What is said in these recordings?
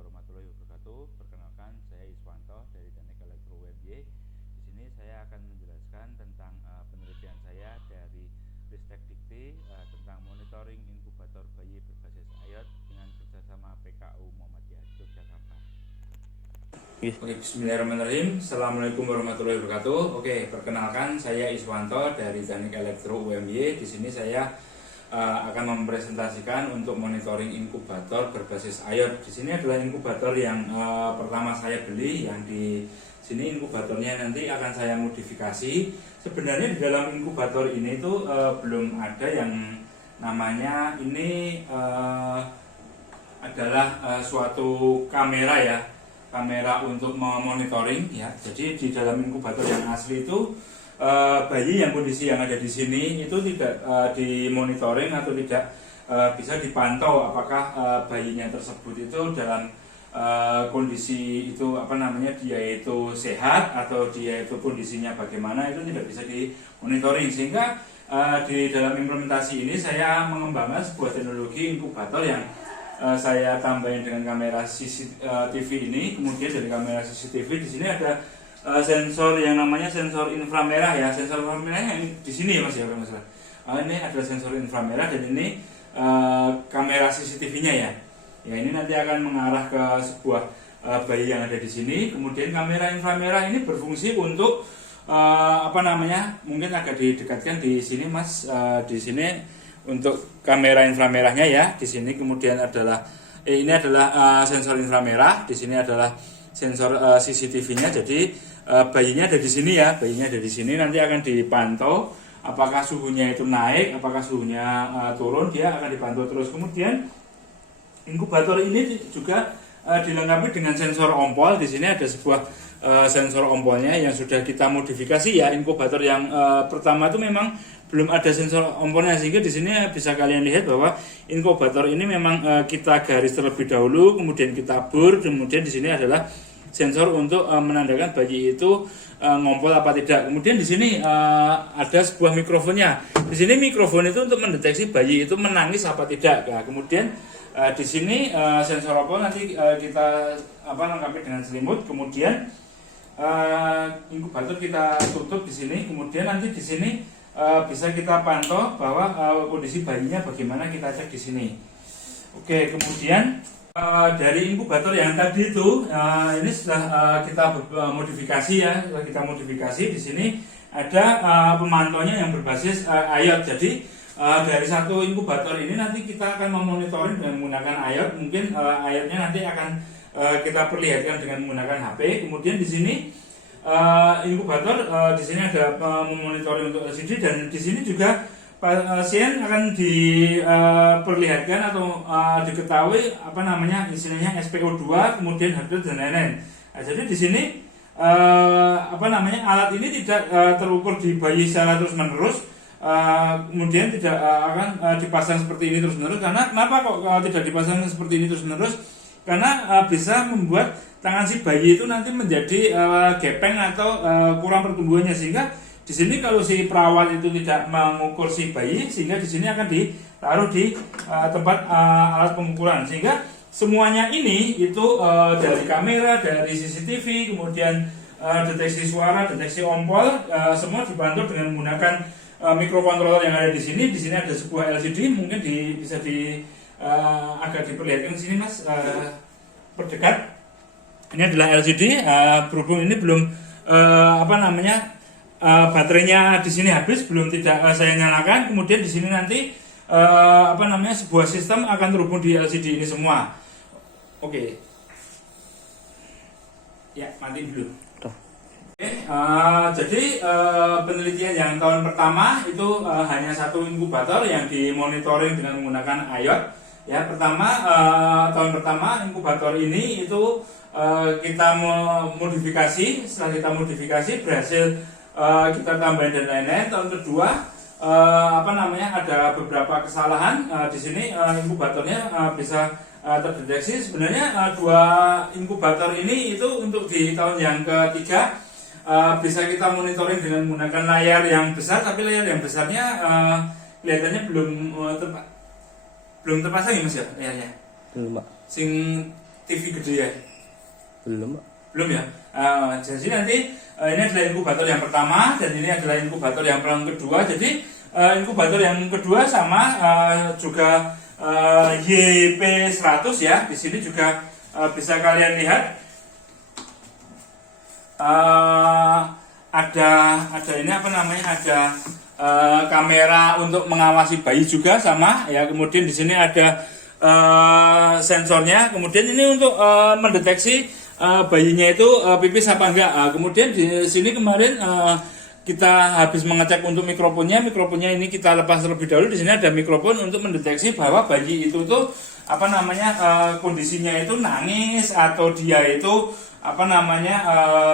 warahmatullahi wabarakatuh. Perkenalkan, saya Iswanto dari Teknik Elektro UMY. Di sini saya akan menjelaskan tentang penelitian saya dari Ristek Dikti tentang monitoring inkubator bayi berbasis IoT dengan kerjasama PKU Muhammadiyah Yogyakarta. Oke, bismillahirrahmanirrahim. Assalamualaikum warahmatullahi wabarakatuh. Oke, perkenalkan, saya Iswanto dari Teknik Elektro UMY. Di sini saya akan mempresentasikan untuk monitoring inkubator berbasis IoT. Di sini adalah inkubator yang pertama saya beli, yang di sini inkubatornya nanti akan saya modifikasi. Sebenarnya di dalam inkubator ini tuh belum ada yang namanya ini adalah suatu kamera ya, kamera untuk memonitoring ya. Jadi di dalam inkubator yang asli itu bayi yang kondisi yang ada di sini itu tidak dimonitoring atau tidak bisa dipantau apakah bayinya tersebut itu dalam kondisi itu dia itu sehat atau dia itu kondisinya bagaimana, itu tidak bisa dimonitoring. Sehingga di dalam implementasi ini saya mengembangkan sebuah teknologi inkubator yang saya tambahin dengan kamera CCTV ini. Kemudian dari kamera CCTV di sini ada sensor yang namanya sensor inframerah ya. Sensor inframerah yang di sini ya Mas ya, kalau nggak salah. Ini ada sensor inframerah dan ini kamera CCTV-nya ya. Ya, ini nanti akan mengarah ke sebuah bayi yang ada di sini. Kemudian kamera inframerah ini berfungsi untuk mungkin agak didekatkan di sini Mas. Di sini untuk kamera inframerahnya ya. Di sini kemudian adalah ini adalah sensor inframerah. Di sini adalah sensor CCTV-nya. Jadi bayinya ada di sini ya, bayinya ada di sini. Nanti akan dipantau apakah suhunya itu naik, apakah suhunya turun, dia akan dipantau terus. Kemudian inkubator ini juga dilengkapi dengan sensor ompol. Di sini ada sebuah sensor ompolnya yang sudah kita modifikasi ya. Inkubator yang pertama itu memang belum ada sensor ompolnya, sehingga di sini bisa kalian lihat bahwa inkubator ini memang kita garis terlebih dahulu, kemudian kita bor, kemudian di sini adalah sensor untuk menandakan bayi itu ngompol apa tidak. Kemudian di sini ada sebuah mikrofonnya. Di sini mikrofon itu untuk mendeteksi bayi itu menangis apa tidak. Nah, kemudian di sini sensor ompol nanti kita lengkapi dengan selimut. Kemudian inkubator kita tutup di sini. Kemudian nanti di sini bisa kita pantau bahwa kondisi bayinya bagaimana, kita cek di sini. Oke, kemudian dari inkubator yang tadi itu ini sudah kita modifikasi ya. Sudah kita modifikasi. Di sini ada pemantaunya yang berbasis IoT. Jadi dari satu inkubator ini nanti kita akan memonitoring dengan menggunakan IoT. Mungkin IoT-nya nanti akan kita perlihatkan dengan menggunakan HP. Kemudian di sini inkubator di sini ada memonitoring untuk LCD, dan di sini juga pasien akan diperlihatkan atau diketahui istilahnya SPO2, kemudian heart rate dan lain-lain. Nah, jadi di sini alat ini tidak terukur di bayi secara terus-menerus. Kemudian tidak akan dipasang seperti ini terus-menerus. Karena kenapa kok tidak dipasang seperti ini terus-menerus? Karena bisa membuat tangan si bayi itu nanti menjadi gepeng atau kurang pertumbuhannya, sehingga di sini kalau si perawat itu tidak mengukur si bayi, sehingga di sini akan ditaruh di tempat alat pengukuran, sehingga semuanya ini itu dari kamera, dari CCTV, kemudian deteksi suara, deteksi ompol, semua dibantu dengan menggunakan microcontroller yang ada di sini. Di sini ada sebuah LCD, mungkin bisa agak diperlihatkan di sini Mas, perdekat. Ini adalah LCD. Berhubung ini belum baterainya di sini habis, belum tidak saya nyalakan. Kemudian di sini nanti sebuah sistem akan terhubung di LCD ini semua. Oke. Ya, mati dulu. Oke, jadi penelitian yang tahun pertama itu hanya satu inkubator yang dimonitoring dengan menggunakan IoT. Ya, tahun pertama inkubator ini itu kita modifikasi. Setelah kita modifikasi berhasil kita tambahin dan lain-lain. Tahun kedua ada beberapa kesalahan di sini. Inkubatornya bisa terdeteksi. Sebenarnya dua inkubator ini itu untuk di tahun yang ketiga bisa kita monitoring dengan menggunakan layar yang besar, tapi layar yang besarnya kelihatannya belum terpasang ya Mas ya layarnya. Belum Pak. Sing TV gede ya? Belum, Pak. Belum ya. Jadi nanti ini adalah inkubator yang pertama dan ini adalah inkubator yang kedua. Jadi inkubator yang kedua sama juga YP100 ya. Di sini juga bisa kalian lihat ada ini apa namanya, ada kamera untuk mengawasi bayi juga sama ya. Kemudian di sini ada sensornya. Kemudian ini untuk mendeteksi bayinya itu pipis apa enggak. Kemudian di sini kemarin kita habis mengecek untuk mikrofonnya ini kita lepas terlebih dahulu. Di sini ada mikrofon untuk mendeteksi bahwa bayi itu tuh apa namanya kondisinya itu nangis atau dia itu apa namanya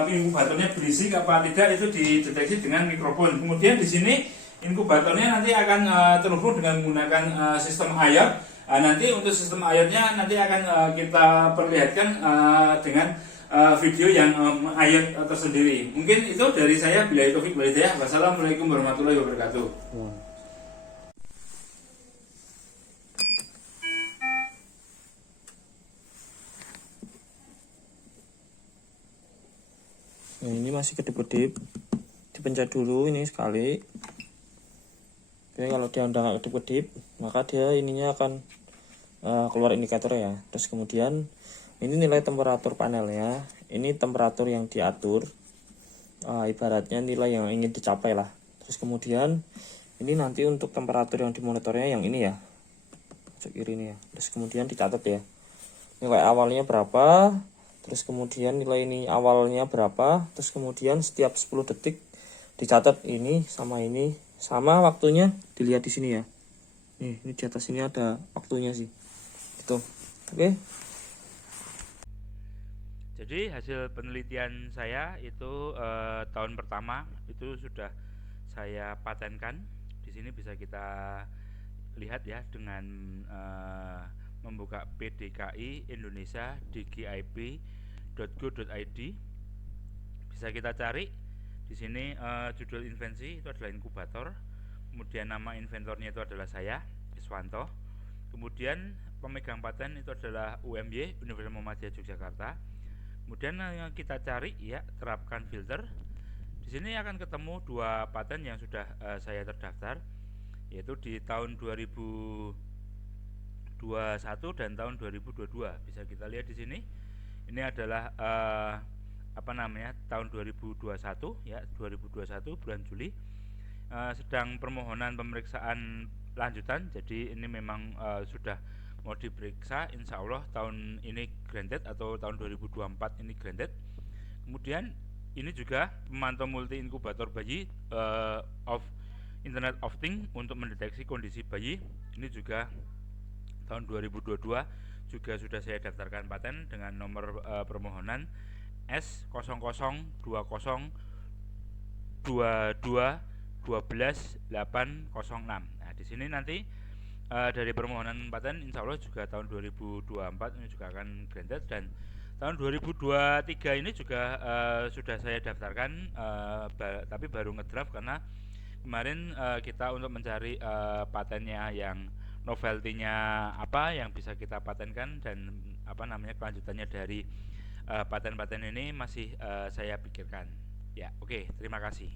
inkubatornya berisik apa tidak, itu dideteksi dengan mikrofon. Kemudian di sini inkubatornya nanti akan terhubung dengan menggunakan sistem IoT. Nanti untuk sistem IoT-nya nanti akan kita perlihatkan dengan video yang IoT tersendiri. Mungkin itu dari saya. Billahi taufik wal hidayah. Wassalamualaikum warahmatullahi wabarakatuh. Nah, ini masih kedip-kedip, dipencet dulu ini sekali. Oke, kalau dia udah nggak kedip-kedip, maka dia ininya akan keluar indikatornya ya. Terus kemudian ini nilai temperatur panelnya. Ini temperatur yang diatur, ibaratnya nilai yang ingin dicapai lah. Terus kemudian ini nanti untuk temperatur yang dimonitornya yang ini ya, pojok kiri ini ya. Terus kemudian dicatat ya, nilai awalnya berapa. Terus kemudian nilai ini awalnya berapa. Terus kemudian setiap 10 detik dicatat ini sama waktunya dilihat di sini ya. Nih, ini di atas sini ada waktunya sih. Gitu. Oke. Jadi hasil penelitian saya itu tahun pertama itu sudah saya patenkan. Di sini bisa kita lihat ya dengan membuka PDKI Indonesia dgip.go.id. Bisa kita cari di sini judul invensi itu adalah inkubator. Kemudian nama inventornya itu adalah saya, Iswanto. Kemudian pemegang paten itu adalah UMY, Universitas Muhammadiyah Yogyakarta. Kemudian yang kita cari ya, terapkan filter. Di sini akan ketemu 2 paten yang sudah saya terdaftar, yaitu di tahun 2021 dan tahun 2022. Bisa kita lihat di sini. Ini adalah apa namanya, tahun 2021 ya, 2021 bulan Juli. Sedang permohonan pemeriksaan lanjutan. Jadi ini memang sudah mau diperiksa, insya Allah tahun ini granted atau tahun 2024 ini granted. Kemudian ini juga pemantau multi inkubator bayi of Internet of Things untuk mendeteksi kondisi bayi. Ini juga tahun 2022 juga sudah saya daftarkan paten dengan nomor permohonan S002022121806. Nah, di sini nanti dari permohonan paten insya Allah juga tahun 2024 ini juga akan granted, dan tahun 2023 ini juga sudah saya daftarkan, tapi baru ngedraft karena kemarin kita untuk mencari patennya yang novelty-nya apa yang bisa kita patenkan dan apa namanya kelanjutannya dari paten-paten ini masih saya pikirkan. Ya, oke, terima kasih.